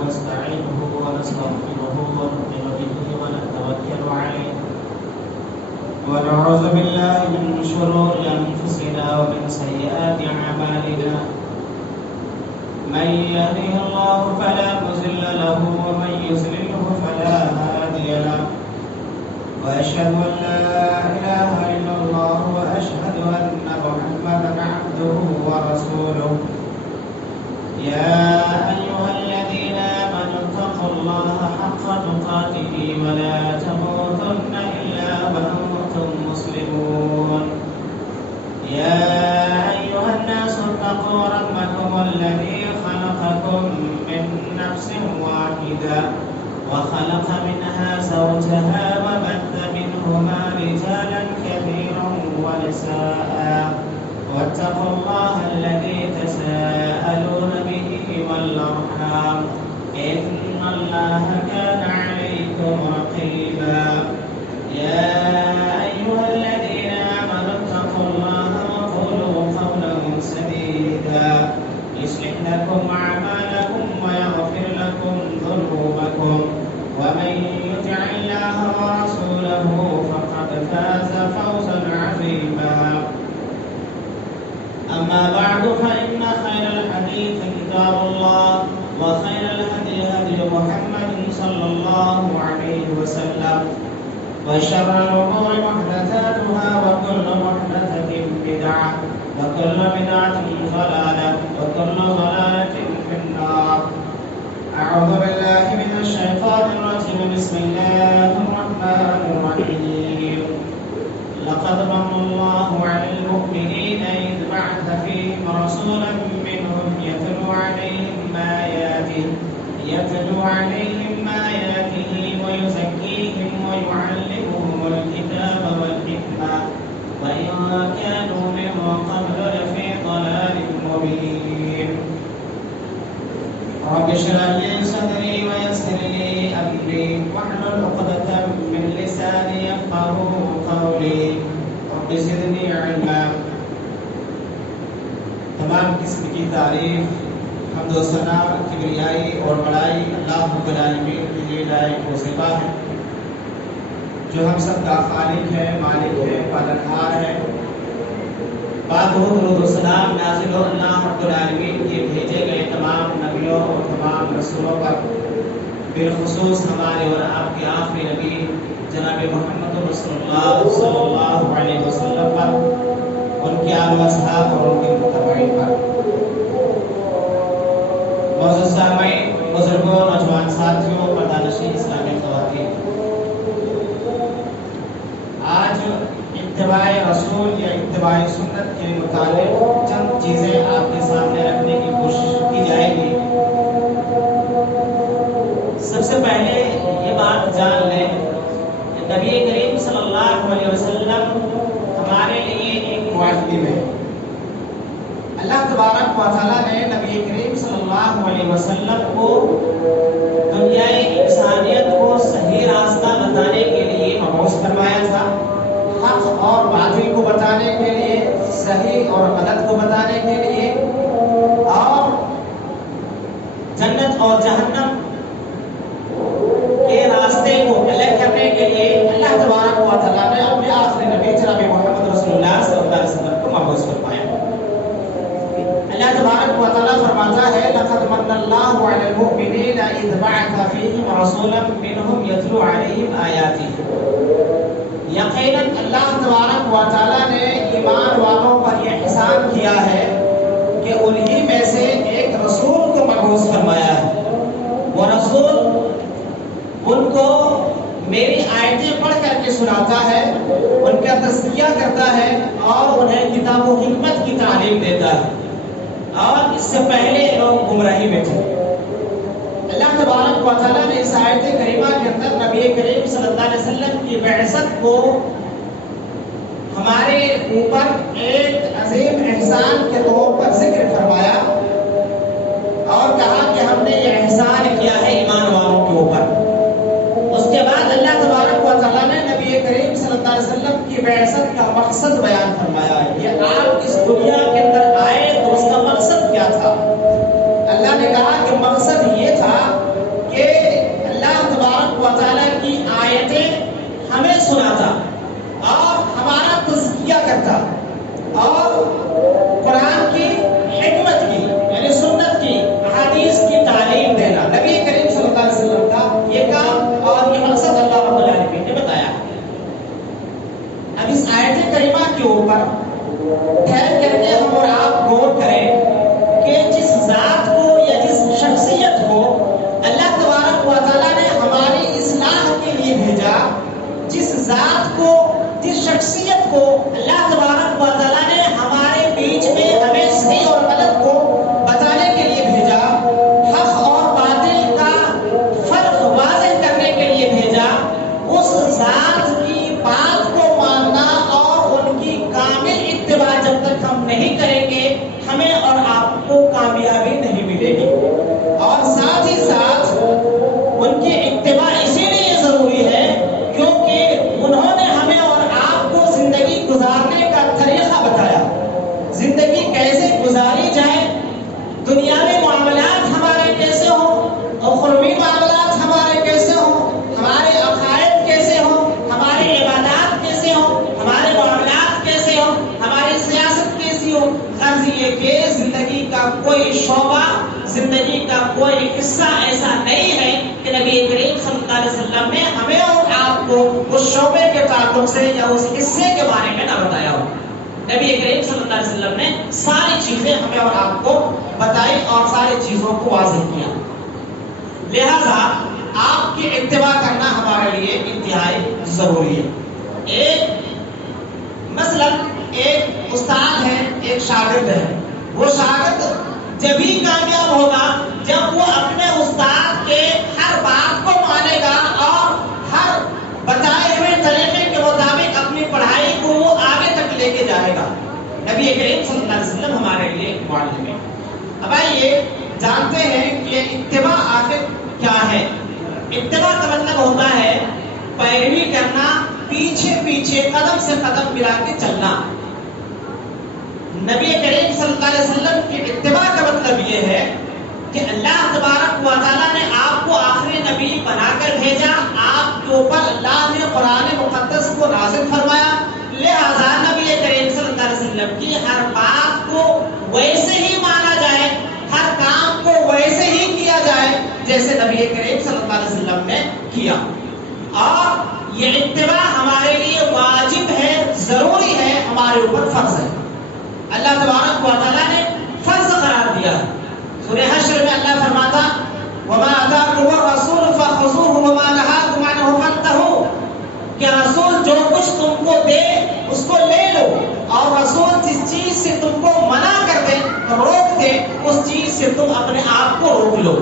ونستعينه ونستغفره ونؤمن به ونتوكل عليه ونعوذ بالله من شرور أنفسنا ومن سيئات أعمالنا من يهده الله فلا مضل له ومن يضلله فلا هادي له وأشهد أن لا إله إلا الله وأشهد أن محمدا عبده ورسوله يا أيها الذين آمنوا اتقوا الله حق تقاته ولا تموتن إلا وأنتم مسلمون يا أيها الناس اتقوا ربكم الذي خلقكم من نفس واحدة وخلق منها زوجها وبث منهما رجالا كثيرا ونساء واتقوا الله الذي تساءلون به والأرحام إن الله كان عليكم رقيبا يا أيها الذين آمنوا اتقوا الله وقولوا قولا سديدا يصلح لكم أعمالكم ويغفر لكم ذنوبكم ومن يطع الله ورسوله فقد فاز فوزا عظيما أما بعد فإن خير الحديث كتاب الله وخير الهدي هدي محمد صلى الله عليه وسلم وشر الأمور محدثاتها وكل محدثة بدعة وكل بدعة ضلالة وكل ضلالة في النار. أعوذ بالله من الشيطان الرجيم. بسم الله الرحمن الرحيم. لقد من الله على المؤمنين إذ بعث فيهم رسولا منهم يتلو عليهم آياته ويزكيهم ويعلمهم الكتاب والحكمة وإن كانوا من قبل لفي ضلال مبين. رب اشرح لي صدري ويسر لي أمري واحلل عقدة من لساني يفقهوا قولي رب زدني علما. تمام قسم کی تعریف حمد و ثنا کبریائی اور بڑائی اللہ رب العالمین کے لیے لائق و زیبا ہے، جو ہم سب کا خالق ہے، مالک ہے، پالنہار ہے۔ بات ہو درود و سلام نازل ہو اللہ رب العالمین کے بھیجے گئے تمام نبیوں اور تمام رسولوں پر، بالخصوص ہمارے اور آپ کے آخری نبی جناب محمد رسول اللہ صلی اللہ علیہ وسلم پر، ان کے آل و اصحاب اور ان کے متبعین پر۔ معزز سامعین، بزرگوں، نوجوان ساتھیوں، پردہ نشین اسلامی خواتین، آج اتباع رسول یا اتباع سنت کے متعلق چند چیزیں آپ کے سامنے رکھنے کی کوشش کی جائے گی۔ سب سے پہلے یہ بات جان لیں کہ نبی کریم صلی اللہ علیہ وسلم ہمارے لیے ایک معلم ہے۔ اللہ تبارک و تعالیٰ نے نبی کریم صلی اللہ علیہ وسلم کو دنیائے انسانیت کو صحیح راستہ بتانے کے لیے مبعوث فرمایا تھا، حق اور باطل کو بتانے کے لیے، صحیح اور غلط کو بتانے کے لیے، اور جنت اور جہنم کے راستے کو الگ کرنے کے لیے اللہ تبارک و تعالیٰ نے اپنے آخری نبی جناب محمد رسول اللہ صلی اللہ علیہ وسلم کو مبعوث فرمایا۔ اللہ تبارک و تعالیٰ فرماتا ہے لقد من اللہ علی المؤمنین اذ بعث فیہم رسولا منہم یتلو علیہم آیاتہ۔ یقیناً اللہ تبارک و تعالیٰ نے ایمان والوں پر یہ احسان کیا ہے کہ انہی میں سے ایک رسول کو مبعوث فرمایا ہے۔ وہ رسول ان کو میری آیتیں پڑھ کر کے سناتا ہے، ان کا تزکیہ کرتا ہے اور انہیں کتاب و حکمت کی تعلیم دیتا ہے، اور اس سے پہلے لوگ گمراہی میں تھے۔ اللہ تبارک و تعالیٰ نے اس آیت کریمہ کے اندر نبی کریم صلی اللہ علیہ وسلم کی بعثت کو ہمارے اوپر ایک عظیم احسان کے طور پر ذکر فرمایا اور کہا کہ ہم نے یہ احسان کیا ہے ایمان والوں کے اوپر۔ اس کے بعد اللہ تبارک و تعالیٰ نے نبی کریم صلی اللہ علیہ وسلم کی بعثت کا مقصد بیان فرمایا ہے کہ آپ اس دنیا کے اندر آئے تو اس کا مقصد کیا تھا۔ اللہ نے کہا کہ مقصد یہ تھا کرتا اور قرآن کی حکمت کی یعنی سنت کی احادیث کی تعلیم دینا نبی کریم صلی اللہ علیہ وسلم کا یہ کام اور یہ مقصد اللہ رب العالمین نے بتایا. اب اس آیت کریمہ کے اوپر ٹھہر کر کے ہم اور آپ غور کریں کہ جس ذات کو یا جس شخصیت کو اللہ تبارک و تعالیٰ نے ہماری اصلاح کے لیے بھیجا، جس ذات کو جس شخصیت کو اللہ تبارک و تعالیٰ نے ہمارے بیچ میں ہمیں صحیح اور غلط کو بتانے کے لیے بھیجا، حق اور باطل کا فرق واضح کرنے کے لیے بھیجا، اس ذات کی بات کو ماننا اور ان کی کامل اتباع جب تک ہم نہیں کریں گے ہمیں اور آپ کو کامیابی نہیں ملے گی. اور ساتھ ہی ساتھ ان کی اتباع اسی لیے ضروری ہے کیونکہ انہوں نے ہمیں اور آپ کو زندگی گزارنے کا طریقہ بتایا. زندگی کیسے گزاری جائے، دنیاوی معاملات ہمارے کیسے ہوں، اخروی معاملات ہمارے کیسے ہوں، ہمارے عقائد کیسے ہوں، ہماری عبادات کیسے ہوں، ہمارے معاملات کیسے ہوں، ہماری سیاست کیسی ہو. غرض یہ کہ زندگی کا کوئی شعبہ، زندگی کا کوئی قصہ ایسا نہیں ہے کہ نبی کریم صلی اللہ علیہ وسلم نے ہمیں اور آپ کو اس شعبے کے تعلق سے یا اس قصے کے بارے میں نہ بتایا ہو. نبی کریم صلی اللہ علیہ وسلم نے ساری چیزیں ہمیں اور آپ کو بتائی اور ساری چیزوں کو واضح کیا. لہذا آپ کی اتباع کرنا ہمارے لیے انتہائی ضروری ہے. مثلا ایک استاد ہے، ایک شاگرد ہے. وہ شاگرد جبھی کامیاب ہوگا جب وہ اپنے استاد کے ہر بات کو مانے گا اور ہر بتائے ہوئے طریقے کے مطابق اپنی پڑھائی کو وہ آگے تک لے کے جائے گا. نبی کریم صلی اللہ علیہ وسلم ہمارے لیے معلم ہے. اب آئیے جانتے ہیں کہ اتباع آخر کیا ہے. اتباع کا مطلب ہوتا ہے پیروی کرنا، پیچھے پیچھے قدم سے قدم ملا کے چلنا. نبی کریم صلی اللہ علیہ وسلم کی اتباع کا مطلب یہ ہے کہ اللہ تبارک و تعالیٰ نے آپ کو آخری نبی بنا کر بھیجا، آپ کے اوپر اللہ نے قرآن مقدس کو نازل فرمایا. لہذا نبی کریم صلی اللہ علیہ وسلم کی ہر بات کو ویسے ہی مانا جائے، ہر کام کو ویسے ہی کیا جائے جیسے نبی کریم صلی اللہ علیہ وسلم نے کیا. اور یہ اتباع ہمارے لیے واجب ہے، ضروری ہے، ہمارے اوپر فرض ہے. اللہ تبارک و تعالیٰ نے فرض قرار دیا. سورہ حشر میں اللہ فرماتا وَمَا آتَاكُمُ الرَّسُولُ فَخُذُوهُ وَمَا نَهَاكُمْ عَنْهُ فَانْتَهُوا. کہ رسول جو کچھ تم کو دے اس کو لے لو، اور رسول جس چیز سے تم کو منع کر دے، روک دے، اس چیز سے تم اپنے آپ کو روک لو.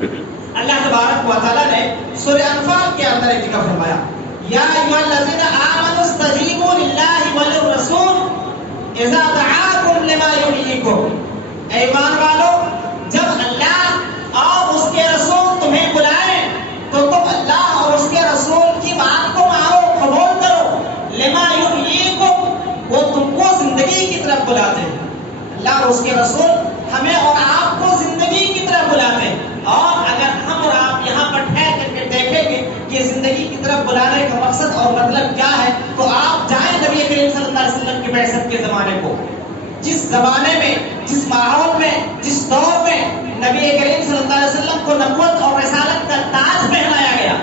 اللہ تبارک و تعالیٰ نے سورہ انفال کے اندر ایک جگہ فرمایا یا ایھا الذین آمنوا استجیبوا للہ وللرسول اذا دعاکم لما یحییکم. اے ایمان والو، جب اللہ اور اس کے رسول تمہیں بلائیں تو تم اللہ اور اس کے رسول کی بات کو مانو، قبول کرو. لما یحییکم، وہ تم کو زندگی کی طرف بلاتے ہیں. اللہ اور اس کے رسول ہمیں اور آپ کو زندگی کی طرف بلاتے ہیں. اور اگر ہم اور آپ یہاں پر ٹھہر کر کے دیکھیں گے کہ زندگی کی طرف بلانے کا مقصد اور مطلب کیا ہے تو آپ جائیں نبی کریم صلی اللہ علیہ وسلم کی بعثت کے زمانے کو. جس زمانے میں، جس ماحول میں، جس دور میں نبی کریم صلی اللہ علیہ وسلم کو نبوت اور رسالت کا تاج پہنایا گیا،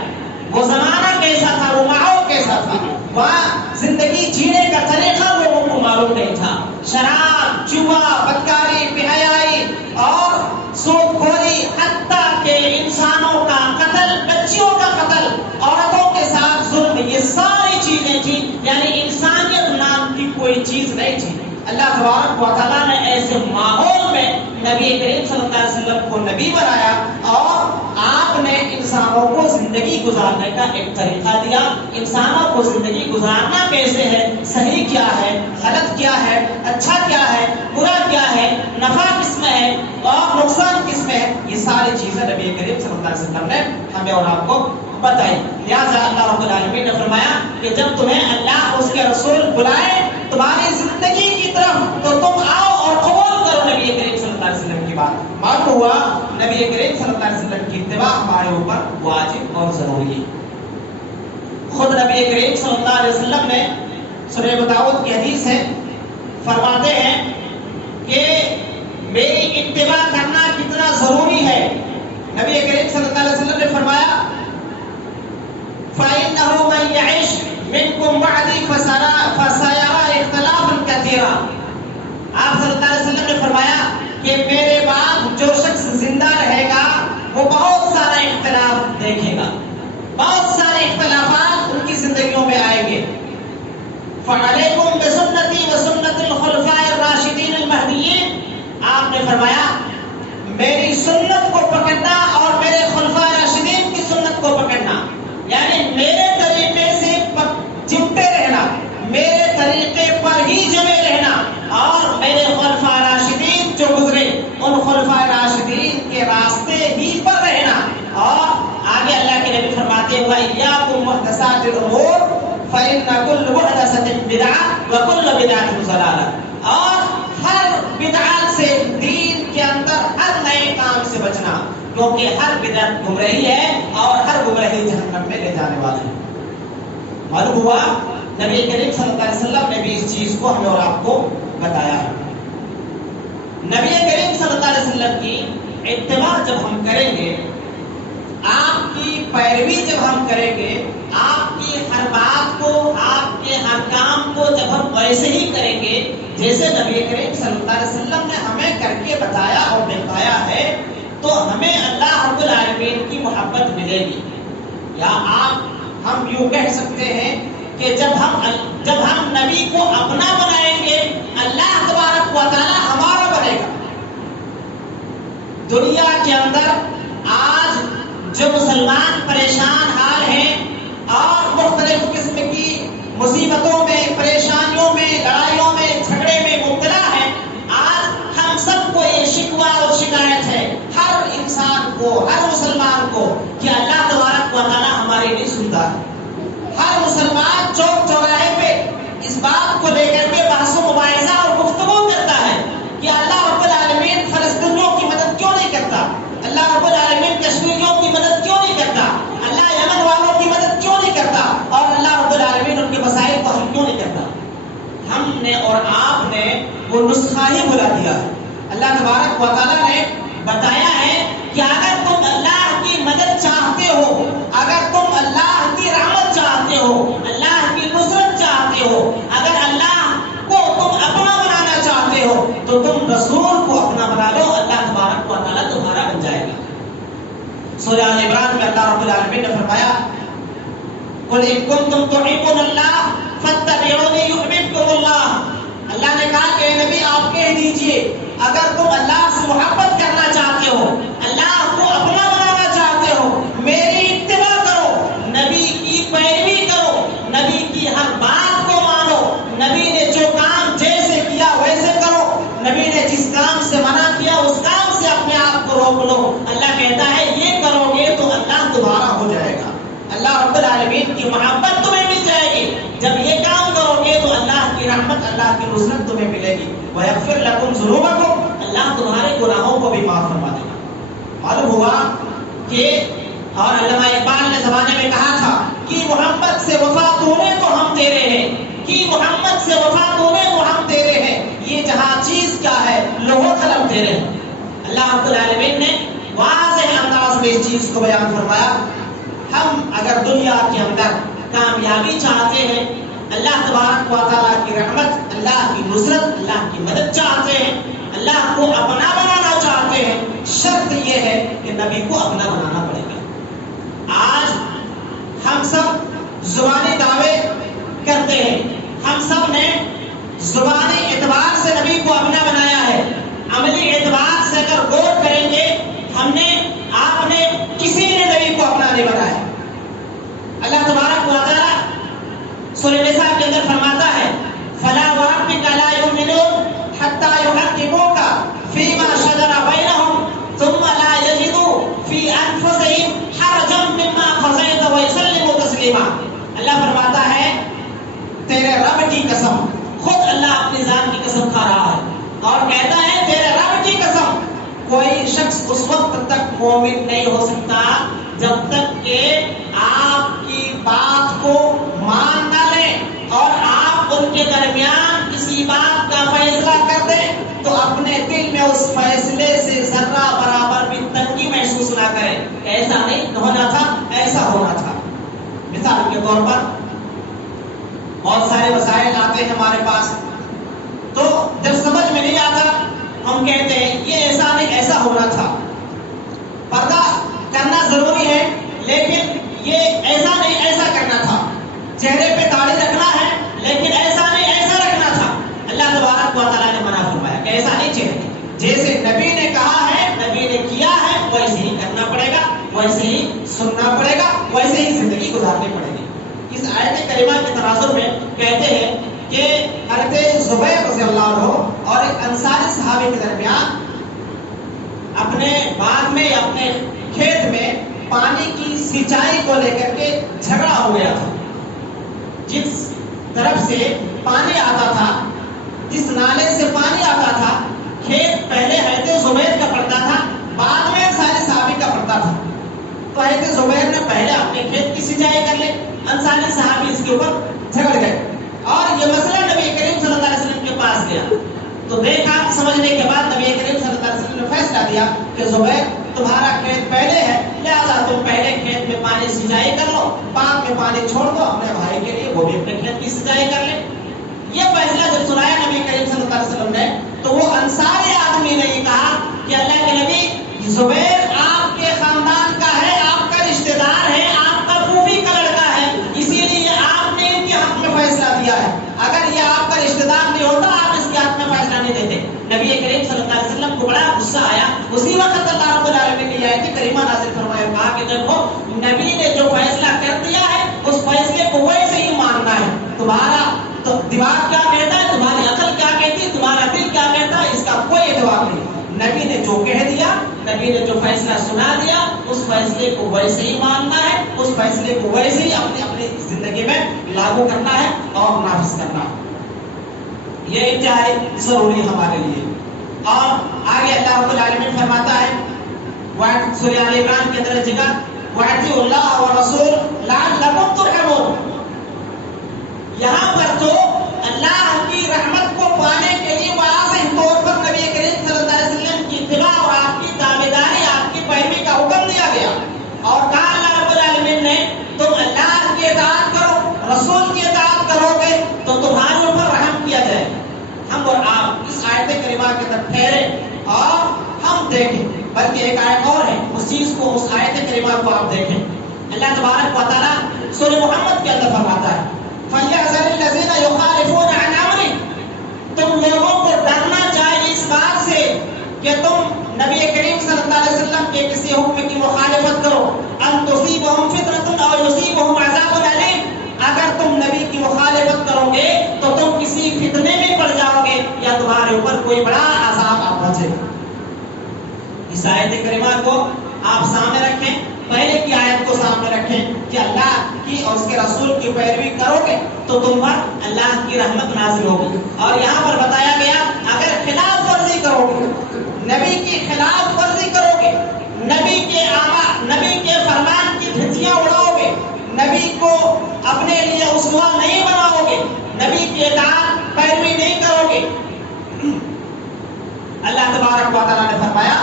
وہ زمانہ کیسا تھا، وہ ماحول کیسا تھا، وہاں زندگی جینے کا طریقہ لوگوں کو معلوم نہیں تھا. شراب، جوا، بدکاری، بے حیائی اور سود خوری، حتیٰ کہ انسانوں کا قتل، بچیوں کا قتل، عورتوں کے ساتھ ظلم، یہ ساری چیزیں تھیں. یعنی انسانیت نام کی کوئی چیز نہیں تھی. اللہ تبارک و تعالیٰ نے ایسے ماحول میں نبی کریم صلی اللہ علیہ وسلم کو نبی بنایا اور آپ نے انسانوں کو زندگی گزارنے کا ایک طریقہ دیا. انسانوں کو زندگی گزارنا کیسے ہے، صحیح کیا ہے، غلط کیا ہے، اچھا کیا ہے، برا کیا ہے، نفع کس میں ہے اور نقصان کس میں ہے، یہ ساری چیزیں نبی کریم صلی اللہ علیہ وسلم نے ہمیں اور آپ کو بتائی. لہٰذا اللہ رب العالمین نے فرمایا کہ جب تمہیں اللہ اور اس کے رسول بلائے تمہاری زندگی کی طرف تو تم آؤ اور قبول کرو نبی کریم صلی اللہ علیہ وسلم کی بات. معلوم ہوا نبی کریم صلی اللہ علیہ وسلم کی اتباع ہمارے اوپر واجب اور ضروری ہے. خود نبی کریم صلی اللہ علیہ وسلم نے سنن ابو داؤد کی حدیث ہے، فرماتے ہیں کہ میری اتباع کرنا کتنا ضروری ہے۔ نبی کریم صلی اللہ علیہ وسلم نے فرمایا فَإِنَّهُ مَن يَعِشْ مِنْكُمْ بَعْدِي فَسَيَرَىٰ اخْتِلَافًا كَثِيرًا۔ آپ صلی اللہ علیہ وسلم نے فرمایا کہ میرے بعد جو شخص زندہ رہے گا وہ بہت سارا اختلاف دیکھے گا، بہت سارے اختلافات ان کی زندگیوں میں آئیں گے۔ فَعَلَيْكُمْ بِسُنَّتِي وَسُنَّتِ الْخُلَفَاءِ الرَّاشِدِينَ الْمَهْدِيِّينَ۔ آپ نے فرمایا میری سنت کو پکڑنا اور میرے خلفاء راشدین کی سنت کو پکڑنا، یعنی میرے طریقے سے جمتے رہنا، میرے طریقے پر ہی جمے رہنا، اور میرے خلفاء راشدین جو گزرے ان خلفاء راشدین کے راستے ہی پر رہنا۔ اور آگے اللہ کے نبی فرماتے ہیں وَإِيَّاكُمْ مُحْدَثَاتِ الْأُمُورِ فَإِنَّ كُلَّ مُحْدَثَةٍ بِدْعَةٌ وَكُلُّ بِدْعَةٍ ضَلَالَةٌ۔ اور ہر بدعات سے، دین کے اندر ہر نئے کام سے بچنا، کیونکہ ہر بدعت گمراہی ہے اور ہر گمراہی جہنم میں لے جانے والی ہے۔ معلوم ہوا نبی کریم صلی اللہ علیہ وسلم نے بھی اس چیز کو ہمیں اور آپ کو بتایا ہے۔ نبی کریم صلی اللہ علیہ وسلم کی اتباع جب ہم کریں گے، آپ کی پیروی جب ہم کریں گے، آپ کی ہر بات کو، آپ کے ہر کام کو جب ہم ویسے ہی کریں گے جیسے نبی کریم صلی اللہ علیہ وسلم نے ہمیں کر کے بتایا اور دکھایا ہے، تو ہمیں اللہ رب العالمین کی محبت ملے گی۔ یا ہم یوں کہہ سکتے ہیں کہ جب ہم نبی کو اپنا بنائیں گے، اللہ تبارک و تعالی ہمارا بنے گا۔ دنیا کے اندر آج جو مسلمان پریشان حال ہیں اور مختلف قسم کی مصیبتوں میں، پریشانیوں میں، لڑائیوں میں، جھگڑے میں مبتلا ہے، آج ہم سب کو یہ شکوہ اور شکایت ہے، ہر انسان کو، ہر مسلمان کو، کہ اللہ تبارک و تعالی ہماری نہیں سنتا ہے۔ ہر مسلمان چوک چوراہے پہ اس بات کو لے کر کے بحث و مباحثہ اور گفتگو کرتا ہے کہ اللہ رب العالمین فلسطینیوں کی مدد کیوں نہیں کرتا، اللہ رب العالمین کشمیریوں کی مدد کیوں نہیں کرتا، اللہ یمن والوں کی مدد کیوں نہیں کرتا، اور اللہ رب العالمین ان کے مسائل کو حل کیوں نہیں کرتا۔ ہم نے اور آپ نے وہ نسخہ ہی بلا دیا ہے۔ اللہ تبارک و تعالیٰ نے بتایا ہے کہ اگر تم اللہ کی مدد چاہتے ہو، اگر تم اللہ کی رحمت چاہتے ہو، اللہ کی نصرت چاہتے ہو، اگر اللہ کو تم اپنا بنانا چاہتے ہو، تو تم رسول کو اپنا بنا لو، اللہ تبارک و تعالیٰ تمہارا بن جائے گا۔ سورہ آل عمران میں اللہ رب العالمین نے فرمایا قُلْ إِن كُنتُمْ تُحِبُّونَ اللَّهَ فَاتَّبِعُونِي يُحْبِبْكُمُ اللَّهُ۔ اللہ نے کہا کہ اے نبی آپ کہہ دیجئے اگر تم اللہ سے محبت کرنا چاہتے ہو، اللہ کو اپنا بنانا چاہتے ہو، میری اتباع کرو، نبی کی پیروی کرو، نبی کی ہر بات کو مانو، نبی نے جو کام جیسے کیا ویسے کرو، نبی نے جس کام سے منع کیا اس کام سے اپنے آپ کو روک لو۔ اللہ کہتا ہے یہ کرو گے تو اللہ تمہارا ہو جائے گا، اللہ رب العالمین کی محبت تمہیں مل جائے گی۔ جب یہ کام کرو گے تو اللہ کی رحمت، اللہ کی نصرت تمہیں ملے گی۔ وَيَغْفِرْ لَكُمْ ذُنُوبَكُمْ، اللہ تمہارے گناہوں کو بھی معاف فرما دے گا۔ معلوم ہوا کہ اور علامہ اقبال نے زمانے میں کہا تھا کہ محمد سے وفا تو نے تو ہم تیرے ہیں، کہ محمد سے وفا تو نے تو ہم تیرے ہیں، یہ جہاں چیز کیا ہے لوح قلم تیرے ہیں۔ اللہ رب العالمین نے واضح انداز میں اس چیز کو بیان فرمایا۔ ہم اگر دنیا کے اندر کامیابی چاہتے ہیں، اللہ تبارک و تعالیٰ کی رحمت، اللہ کی نصرت، اللہ کی مدد چاہتے ہیں، اللہ کو اپنا بنانا چاہتے ہیں، شرط یہ ہے کہ نبی کو اپنا بنانا پڑے گا۔ آج ہم سب زبانی دعوے کرتے ہیں، ہم سب نے زبانی اعتبار سے نبی کو اپنا بنایا ہے، عملی اعتبار سے اگر غور کریں گے ہم نے، آپ نے، کسی نے نبی کو اپنا نہیں بنایا۔ اللہ تبارک و تعالیٰ سورہ نساء کے اندر فرماتا ہے فَلَا وَرَبِّكَ لَا يُؤْمِنُونَ حَتَّى يُحَكِّمُوكَ فِيمَا شَجَرَ بَيْنَهُمْ ثُمَّ لَا يَجِدُوا فِي أَنفُسِهِمْ حَرَجًا مِّمَّا قَضَيْتَ وَيُسَلِّمُوا تَسْلِيمًا۔ اللہ فرماتا ہے تیرے رب کی قسم، خود اللہ اپنی ذات کی قسم کھا رہا ہے اور کہتا ہے تیرے رب کی قسم، کوئی شخص اس وقت تک مومن نہیں ہو سکتا جب تک کہ آپ کی بات کو مان نہ لیں اور آپ ان تو اپنے دل میں اس فیصلے سے ذرہ برابر بھی تنگی محسوس نہ کریں کہ ایسا نہیں ہونا تھا، ایسا ہونا تھا۔ مثال کے طور پر بہت سارے مسائل آتے ہیں ہمارے پاس، تو جب سمجھ میں نہیں آتا ہم کہتے ہیں یہ ایسا نہیں ایسا ہونا تھا، پردہ کرنا ضروری ہے لیکن یہ ایسا نہیں ایسا کرنا تھا، چہرے پہ داڑھی رکھنا ہے لیکن ایسا نہیں ایسا رکھنا تھا۔ اللہ تبارک و تعالیٰ نے منع فرمایا کہ ایسا نہیں چاہیے، جیسے نبی نے کہا ہے، نبی نے کیا ہے، ویسے ہی کرنا پڑے گا، ویسے ہی سننا پڑے گا، ویسے ہی زندگی گزارنی پڑے گی۔ اس آیت کریمہ کے تناظر میں کہتے ہیں کہ حضرت زبیر رضی اللہ عنہ اور ایک انصاری صحابی کے درمیان اپنے باغ میں یا اپنے کھیت میں پانی کی سینچائی کو لے کر کے جھگڑا ہو گیا تھا۔ جس طرف سے پانی آتا تھا، جس نالے سے پانی آتا تھا، کھیت پہلے حضرت زبیر کا پڑتا تھا، بعد میں انصاری صحابی کا پڑتا تھا۔ تو حضرت زبیر نے پہلے اپنے کھیت کی سینچائی کر لی، انصاری صحابی اس کے اوپر جھگڑ گئے اور یہ مسئلہ نبی کریم صلی اللہ علیہ وسلم کے پاس گیا۔ تو دیکھا، سمجھنے کے بعد نبی کریم صلی اللہ علیہ وسلم نے فیصلہ دیا کہ زبیر تمہارا کھیت پہلے ہے، لہذا تم پہلے کھیت میں پانی سینچائی کر لو، بعد میں پانی چھوڑ دو اپنے بھائی کے لیے، وہ بھی اپنے کھیت کی سینچائی کر لے۔ یہ فیصلہ جب سنایا نبی کریم صلی اللہ علیہ وسلم نے تو وہ انصاری آدمی نے یہ کہا کہ اللہ کے نبی، زبیر آپ کے خاندان کا ہے، آپ کا رشتہ دار ہے، آپ کا پھوپھی کا لڑکا ہے، اسی لیے آپ نے ان کے حق میں فیصلہ دیا ہے، اگر یہ آپ کا رشتہ دار نہیں ہوتا آپ اس کے حق میں فیصلہ نہیں دیتے۔ نبی کریم صلی اللہ علیہ وسلم کو بڑا غصہ آیا، اسی وقت اللہ رب العالمین کی آیت کریمہ نازل فرمایا، کہا کہ دیکھو نبی نے جو فیصلہ کر دیا ہے اس فیصلے کو ویسے ہی ماننا ہے، تمہارا تو دماغ کیا کہتا ہے، تمہاری عقل کیا کہتی ہے، تمہارا دل کیا کہتا ہے، اس کا کوئی اعتبار نہیں۔ نبی نے جو کہہ دیا، نبی نے جو فیصلہ سنا دیا، اس فیصلے کو ویسے ہی ماننا ہے، اس فیصلے کو ویسے ہی اپنی زندگی میں لاگو کرنا ہے اور نافذ کرنا ہے۔ یہ انتہائی ضروری ہمارے لیے۔ اور آگے اللہ رب العالمین فرماتا ہے سورہ آل عمران کے اندر جگہ وَأَطِيعُوا اللَّهَ وَالرَّسُولَ لَعَلَّكُمْ تُرْحَمُونَ، یہاں پر تو اللہ کی رحمت کو پانے کے لیے واضح طور پر نبی کریم صلی اللہ علیہ وسلم کی اتباع اور آپ کی تابعداری، آپ کی پیروی کا حکم دیا گیا اور کہا اللہ رب العالمین نے تم اللہ کی اطاعت کرو، رسول کی اطاعت کرو گے تو تمہارے اوپر رحم کیا جائے۔ ہم اور آپ اس آیت کریمہ کے اندر ٹھہرے اور ہم دیکھیں، بلکہ ایک آیت اور ہے، اس چیز کو، اس آیت کریمہ کو آپ دیکھیں۔ اللہ تبارک و تعالیٰ سورہ محمد کے اندر فرماتا ہے فَلْيَحْذَرِ الَّذِينَ يُخَالِفُونَ عَنْ أَمْرِهِ، تم لوگوں کو ڈرنا چاہیے اس بات سے کہ تم نبی کریم صلی اللہ علیہ وسلم کے کسی حکم کی مخالفت کرو، أَن تُصِيبَهُمْ فِتْنَةٌ أَوْ يُصِيبَهُمْ عَذَابٌ أَلِيمٌ، اگر تم نبی کی مخالفت کرو گے تو تم کسی فتنے میں پڑ جاؤ گے یا تمہارے اوپر کوئی بڑا عذاب آ پہنچے گا۔ اس آیت کریمہ کو آپ سامنے رکھیں، پہلے کی آیت کو سامنے رکھیں کہ اللہ کی اور اس کے رسول کی پیروی کرو گے تو تم پر اللہ کی رحمت نازل ہوگی، اور یہاں پر بتایا گیا اگر خلاف ورزی کرو گے، نبی کی خلاف ورزی کرو گے، نبی کے نبی کے فرمان کی دھجیاں اڑاؤ گے، نبی کو اپنے لیے اسوہ نہیں بناؤ گے، نبی کی اطاعت پیروی نہیں کرو گے، اللہ تبارک و تعالیٰ نے فرمایا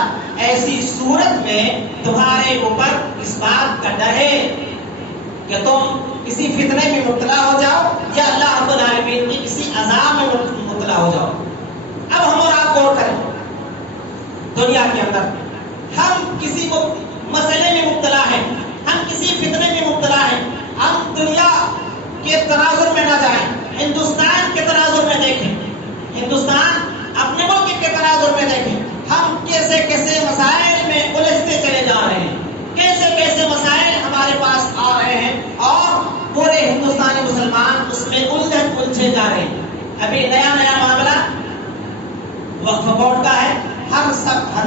ایسی صورت میں تمہارے اوپر اس بات کا ڈر ہے کہ تم کسی فتنے میں مبتلا ہو جاؤ یا اللہ رب العالمین کی کسی عذاب میں مبتلا ہو جاؤ۔ اب ہم اور آپ غور کریں، دنیا کے اندر ہم کسی مسئلے میں مبتلا ہیں، ہم کسی فتنے میں مبتلا ہیں، ہم دنیا کے تناظر میں نہ جائیں، ہندوستان کے تناظر میں دیکھیں، ہندوستان اپنے ملک کے تناظر میں دیکھیں، ہم کیسے کیسے مسائل میں الجھتے چلے جا رہے ہیں، کیسے کیسے مسائل ہمارے پاس آ رہے ہیں اور پورے ہندوستانی مسلمان اس میں الجھے جا رہے ہیں۔ ابھی نیا معاملہ وقف بورڈ کا ہے، ہر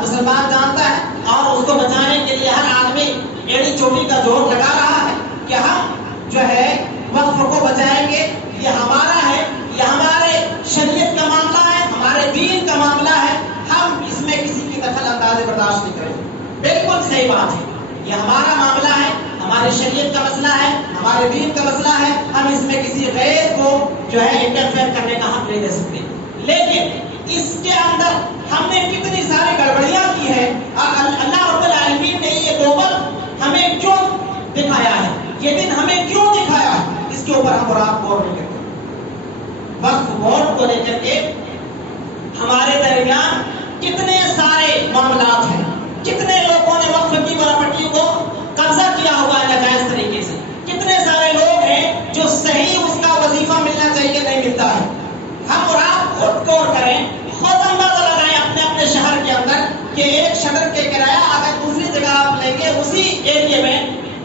مسلمان جانتا ہے اور اس کو بچانے کے لیے ہر آدمی ایڑی چوٹی کا زور لگا رہا ہے کہ ہم جو ہے وقف کو بچائیں گے، یہ ہمارا ہے، یہ ہمارے شریعت کا معاملہ ہے، ہمارے دین کا معاملہ ہے، ہم اس میں کسی کی دخل اندازی برداشت نہیں کریں گے۔ بالکل صحیح بات ہے، یہ ہمارا معاملہ ہے، ہماری شریعت کا مسئلہ ہے، ہمارے دین کا مسئلہ ہے، ہم اس میں کسی غیر کو جو ہے انٹرفیئر کرنے کا حق نہیں دے سکتے۔ لیکن اس کے اندر ہم نے کتنی ساری گڑبڑیاں کی ہیں. اللہ رب العالمین نے یہ نوبت ہمیں کیوں دکھایا ہے, یہ دن ہمیں کیوں دکھایا ہے, اس کے اوپر ہم اور آپ غور نہیں کرتے. وقف بورڈ کو لے کر کے ہمارے درمیان کتنے سارے معاملات ہیں, کتنے لوگوں نے وقف کی پراپرٹی کو قبضہ کیا ہوا ہے ناجائز طریقے سے, کتنے سارے لوگ ہیں جو صحیح اس کا وظیفہ ملنا چاہیے نہیں ملتا ہے. ہم اور آپ خود غور کریں, خود اندازہ لگائیں اپنے اپنے شہر کے اندر کہ ایک شٹر کے کرایہ اگر دوسری جگہ آپ لیں گے اسی ایریے میں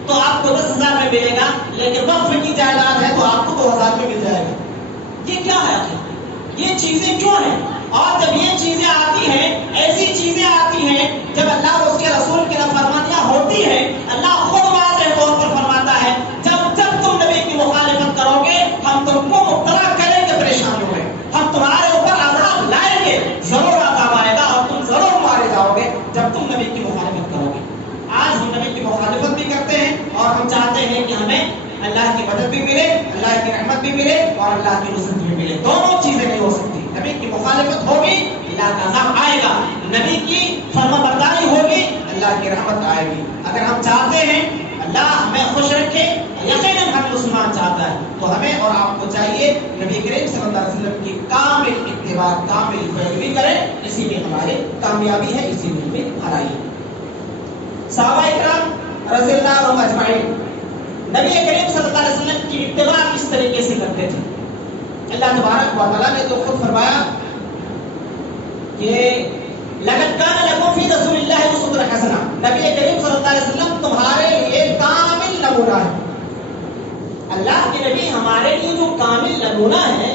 تو آپ کو 10,000 میں ملے گا, لیکن وقف کی جائیداد ہے تو آپ کو 2,000 میں مل جائے گا. یہ کیا ہے آخر, یہ چیزیں کیوں ہیں؟ اور جب یہ چیزیں آتی ہیں, ایسی چیزیں آتی ہیں جب اللہ اور اس کے رسول کی نافرمانیاں ہوتی ہیں, اللہ خود واضح طور پر فرماتا ہے جب تم نبی کی مخالفت کرو گے ہم تم کو مبتلا کریں گے, پریشان ہو گے, ہم تمہارے اوپر عذاب لائیں گے, ضرور عذاب آئے گا اور تم ضرور مارے جاؤ گے جب تم نبی کی مخالفت کرو گے. آج ہم نبی کی مخالفت بھی کرتے ہیں اور ہم چاہتے ہیں کہ ہمیں اللہ کی مدد بھی ملے, اللہ کی رحمت بھی ملے اور اللہ کی نصرت بھی ملے. دونوں چیزیں نہیں ہو سکتی. نبی کی مخالفت ہوگی اللہ کا عذاب آئے گا, نبی کی فرما برداری ہوگی اللہ کی رحمت آئے گی. اگر ہم چاہتے ہیں اللہ ہمیں خوش رکھے, یقیناً ہم مسلمان چاہتا ہے, تو ہمیں اور آپ کو چاہیے نبی کریم صلی اللہ علیہ وسلم کی کامل اتباع, کامل پیروی کریں. اسی میں ہماری کامیابی ہے, اسی میں ہمیں بھلائی ہے. صحابہ کرام رضی اللہ عنہم اجمعین نبی کریم صلی اللہ علیہ وسلم کی اتباع کس طریقے سے کرتے تھے؟ اللہ تبارک و تعالیٰ نے تو خود فرمایا کہ لقد کان لکم فی رسول اللہ اسوۃ حسنہ, نبی کریم صلی اللہ علیہ وسلم تمہارے لیے کامل نمونہ ہے. اللہ کے نبی ہمارے لیے جو کامل نمونہ ہے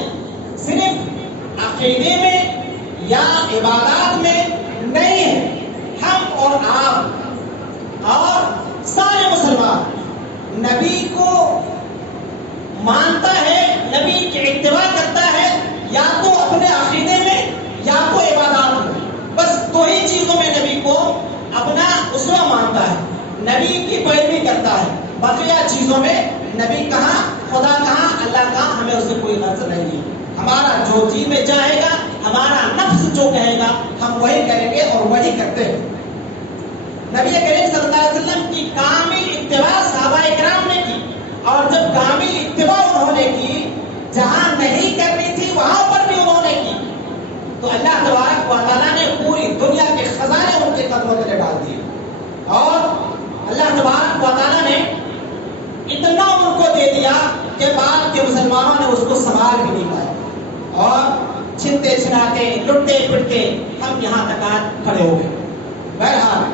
صرف عقیدے میں یا عبادات میں نہیں ہے. ہم اور آپ اور سارے مسلمان نبی کو مانتا ہے, نبی کی اتباع کرتا ہے, یا تو اپنے عقیدے میں یا تو عبادات میں, بس دو ہی چیزوں میں نبی کو اپنا اسوہ مانتا ہے, نبی کی پیروی کرتا ہے. بقیہ چیزوں میں نبی کہاں, خدا کہاں, اللہ کہاں, ہمیں اس سے کوئی غرض نہیں ہے. ہمارا جو جی میں چاہے گا, ہمارا نفس جو کہے گا ہم وہی کریں گے اور وہی کرتے ہیں. نبی کریم صلی اللہ علیہ وسلم کی کامل اتباع صحابہ کرام نے کی, اور جب کامل اتباع انہوں نے کی, جہاں نہیں کرنی تھی وہاں پر بھی انہوں نے کی, تو اللہ تبارک و تعالیٰ نے پوری دنیا کے خزانے ان کے قدموں تلے ڈال دیے, اور اللہ تبارک و تعالیٰ نے اتنا ان کو دے دیا کہ بعد کے مسلمانوں نے اس کو سنبھال بھی نہیں پایا, اور چھنتے چھناتے لٹتے پٹتے ہم یہاں تک آج کھڑے ہو گئے. بہرحال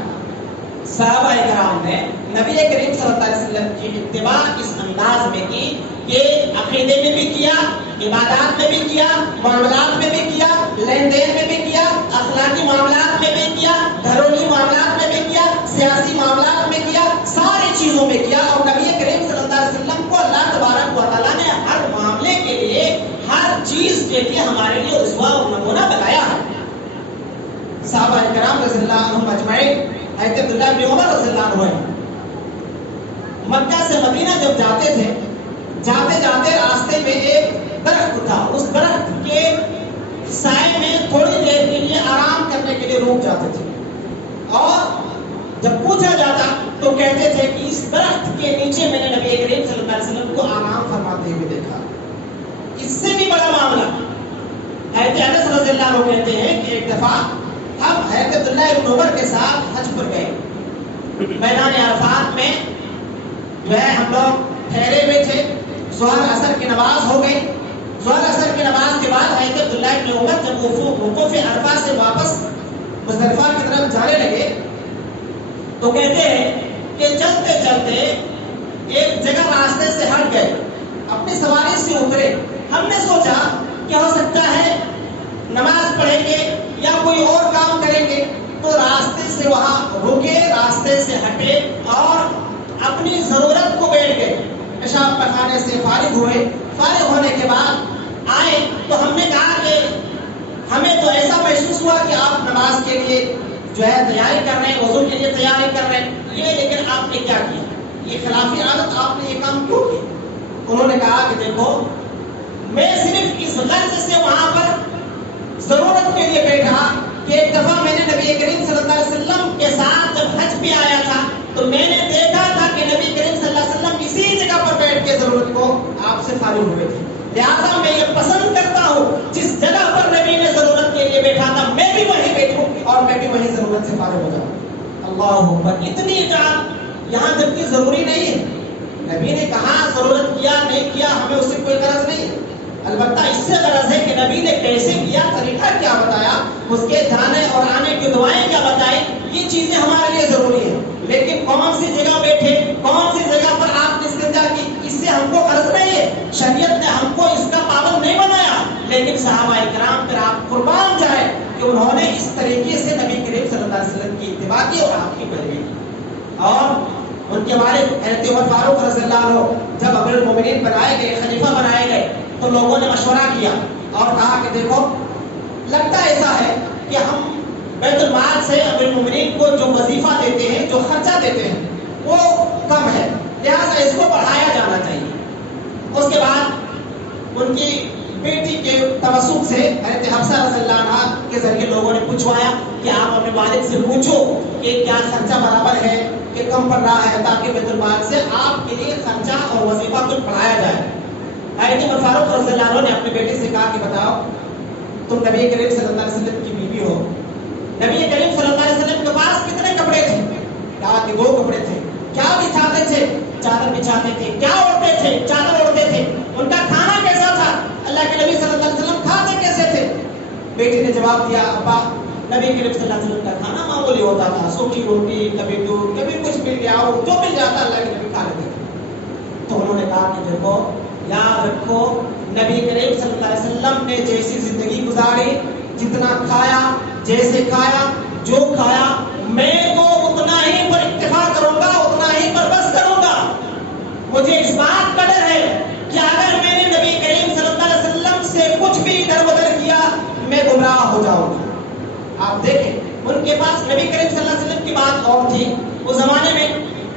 صحابہ کرام نے نبی کریم صلی اللہ علیہ وسلم کی اتباع اس انداز میں کی کہ عقیدے میں بھی کیا, عبادات میں بھی کیا, معاملات میں بھی کیا, لین دین میں بھی کیا, اخلاقی معاملات میں بھی کیا, گھریلو معاملات میں بھی کیا, سیاسی معاملات میں کیا, ساری چیزوں میں کیا. اور نبی کریم صلی اللہ علیہ وسلم کو اللہ تبارک و تعالیٰ نے ہر معاملے کے لیے, ہر چیز کے لیے ہمارے لیے اسوہ اور نمونہ بتایا ہے. صحابہ کرام رضی اللہ عنہم اجمعین, حضرت عبداللہ بن عمر رضی اللہ عنہ مکہ سے مدینہ جب جاتے تھے, جاتے جاتے راستے میں ایک درخت تھا, اس درخت کے سائے میں تھوڑی دیر کے لیے آرام کرنے کے لیے رک جاتے تھے, اور جب پوچھا جاتا تو کہتے تھے کہ اس درخت کے نیچے میں نے نبی کریم صلی اللہ علیہ وسلم کو آرام فرماتے ہوئے دیکھا. اس سے بھی بڑا معاملہ حضرت انس رضی اللہ عنہ کہتے ہیں کہ ایک دفعہ ہم حضرت عبداللہ بن عمر کے ساتھ حج پر گئے. میدان عرفات میں جو ہے ہم لوگ ٹھہرے ہوئے تھے, ظہر عصر کی نماز ہو گئی. ظہر عصر کی نماز کے بعد حضرت عبداللہ بن عمر جب وقوف عرفہ سے واپس مزدلفہ کی طرف جانے لگے تو کہتے ہیں کہ چلتے چلتے ایک جگہ راستے سے ہٹ گئے, اپنی سواری سے اترے. ہم نے سوچا کہ ہو سکتا ہے نماز پڑھیں گے یا کوئی اور کام کریں گے, تو راستے سے وہاں رکے, راستے سے ہٹے اور اپنی ضرورت کو بیٹھ گئے. پیشاب پخانے سے فارغ ہوئے, فارغ ہونے کے بعد آئے تو ہم نے کہا کہ ہمیں تو ایسا محسوس ہوا کہ آپ نماز کے لیے جو ہے تیاری کر رہے ہیں, وضو کے لیے تیاری کر رہے ہیں, یہ لیکن آپ نے کیا کیا, یہ خلافی عادت آپ نے یہ کام کیوں کیا؟ انہوں نے کہا کہ دیکھو میں صرف اس غرض سے وہاں پر ضرورت کے لیے بیٹھا کہ ایک دفعہ میں نے نبی کریم صلی اللہ علیہ وسلم کے ساتھ جب حج پہ آیا تھا تو میں نے دیکھا تھا کہ نبی کریم صلی اللہ علیہ وسلم اسی جگہ پر بیٹھ کے ضرورت کو آپ سے فارغ ہوئے تھے، لہٰذا میں یہ پسند کرتا ہوں جس جگہ پر نبی نے ضرورت کے لیے بیٹھا تھا میں بھی وہیں بیٹھوں اور میں بھی وہیں ضرورت سے فارغ ہو جاؤں۔ اللہ اکبر، اتنی اطاعت یہاں جبکہ ضروری نہیں ہے، نبی نے کہا ضرورت کیا نہیں کیا ہمیں اس سے کوئی غرض نہیں ہے، البتہ اس سے غرض ہے کہ نبی نے کیسے کیا، طریقہ کیا بتایا، اس کے جانے اور آنے کی دعائیں کیا بتائی، یہ چیزیں ہمارے لیے ضروری ہیں، لیکن کون سی جگہ بیٹھے، کون سی جگہ پر آپ نے استنجا کی، اس سے ہم کو غرض نہیں ہے، شریعت نے ہم کو اس کا پابند نہیں بنایا، لیکن صحابہ کرام پر آپ قربان جائے کہ انہوں نے اس طریقے سے نبی کریم صلی اللہ علیہ وسلم کی اتباع کی اور آپ کی پیروی کی۔ اور ان کے والد حضرت عمر فاروق رضی اللہ عنہ جب امیر المومنین بنائے گئے، خلیفہ بنائے گئے، تو لوگوں نے مشورہ کیا اور کہا کہ دیکھو لگتا ایسا ہے کہ ہم بیت المال سے امیر المومنین کو جو وظیفہ دیتے ہیں، جو خرچہ دیتے ہیں وہ کم ہے، لہٰذا اس کو بڑھایا جانا چاہیے۔ اس کے بعد ان کی بیٹی کے توسط سے حضرت حفصہ رضی اللہ عنہ کے ذریعے لوگوں نے پوچھوایا کہ آپ اپنے والد سے پوچھو کہ کیا خرچہ برابر ہے کہ کم پڑ رہا ہے، تاکہ بیت المال سے آپ کے لیے خرچہ اور وظیفہ کچھ بڑھایا جائے۔ حضرت عمر فاروق رضی اللہ عنہ نے اپنے بیٹے سے کہا کہ بتاؤ تم نبی کریم صلی اللہ علیہ وسلم کی بیوی ہو، نبی کریم صلی اللہ علیہ وسلم کے پاس کتنے کپڑے تھے؟ کہا کہ 2 کپڑے تھے۔ کیا بچھاتے تھے؟ چادر بچھاتے تھے۔ کیا اوڑھتے تھے؟ چادر اوڑھتے تھے۔ ان کا کھانا کیسا تھا؟ اللہ کے نبی صلی اللہ علیہ وسلم کھاتے کیسے تھے؟ بیٹی نے جواب دیا ابا نبی کریم صلی اللہ علیہ وسلم کا کھانا معمولی ہوتا تھا، سوکھی روٹی، کبھی دودھ، کبھی کچھ مل گیا ہو، جو مل جاتا اللہ کے نبی کھا لیتے تھے۔ تو انہوں نے کہا کہ دیکھو یاد رکھو نبی کریم صلی اللہ علیہ وسلم نے جیسی زندگی گزاری، جتنا کھایا، جیسے کھایا، جو کھایا، میں تو اتنا ہی پر اکتفا کروں گا، اتنا ہی پر بس کروں گا۔ مجھے اس بات کا ڈر ہے کہ اگر میں نے نبی کریم صلی اللہ علیہ وسلم سے کچھ بھی ادھر ادھر کیا میں گمراہ ہو جاؤں گا۔ آپ دیکھیں ان کے پاس نبی کریم صلی اللہ علیہ وسلم کی بات اور تھی، اس زمانے میں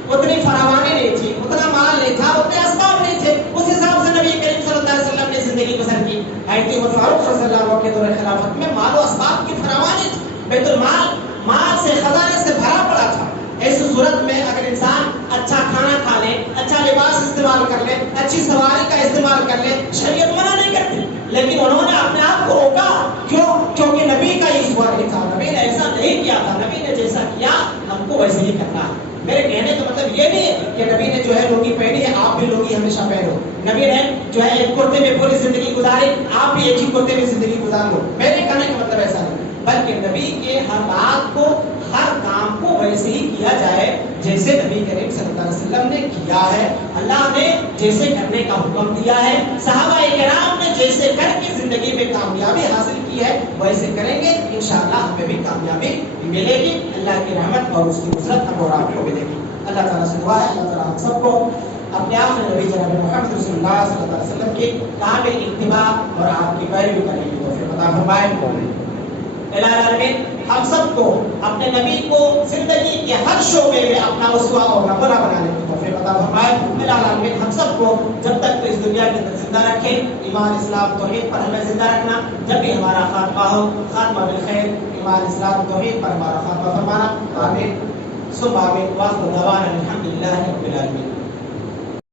اتنی فراوانی نہیں تھی، اتنا مال نہیں تھا، اتنے اسباب نہیں تھے، اس حساب سے نبی کریم صلی اللہ علیہ وسلم نے زندگی بسر کی۔ حضرت عمر فاروق رضی اللہ عنہ کے دور خلافت میں مال و اسباب کی فراوانی تھی، بیت المال مال سے خزانے سے بھرا پڑا تھا۔ ایسی صورت میں اگر انسان اچھا کھانا کھا لے، اچھا لباس استعمال کر لے، اچھی سواری کا استعمال کر لے، شریعت منع نہیں کرتی، لیکن انہوں نے اپنے آپ کو روکا، کیوں؟ کیونکہ نبی کا یہ سوال نہیں تھا، نبی نے ایسا نہیں کیا تھا، نبی نے جیسا کیا ہم کو ویسے ہی کرنا ہے۔ میرے کہنے کا مطلب یہ نہیں ہے کہ نبی نے جو ہے لوگی پہنی ہے آپ بھی لوگی ہمیشہ پہنو، نبی نے جو ہے ایک کرتے میں پوری زندگی گزاری آپ بھی ایک ہی کرتے میں زندگی گزار لو، میرے کہنے کا مطلب ایسا نہیں، بلکہ نبی کے ہر بات کو، ہر کام کو ویسے ہی کیا جائے جیسے نبی کریم صلی اللہ علیہ وسلم نے کیا ہے، اللہ نے جیسے کرنے کا حکم دیا ہے، صحابہ کرام نے جیسے کر کے زندگی میں کامیابی حاصل کی ہے ویسے کریں گے، انشاءاللہ ہمیں بھی کامیابی ملے گی، اللہ کی رحمت اور اس کی نصرت ہم اور آپ کو ملے گی۔ اللہ تعالیٰ سے دعا ہے اللہ تعالیٰ ہم سب کو اپنے آخری نبی جناب محمد رسول اللہ صلی اللہ علیہ وسلم کی کامل اتباع اور آپ کی پیروی کرنے کی توفیق عطا فرمائے۔ الہ العالمین ہم سب کو اپنے نبی کو زندگی کے ہر شعبے میں اپنا اسوہ اور رہبر بنانے کی توفیق عطا فرمائے۔ الہ العالمین ہم سب کو جب تک تو اس دنیا کے اندر زندہ رکھے، ایمان اسلام توحید پر ہمیں زندہ رکھنا، جب بھی ہمارا خاتمہ ہو خاتمہ بالخیر، ایمان اسلام توحید پر ہمارا خاتمہ فرمانا، آمین ثم آمین، واخر دعوانا الحمد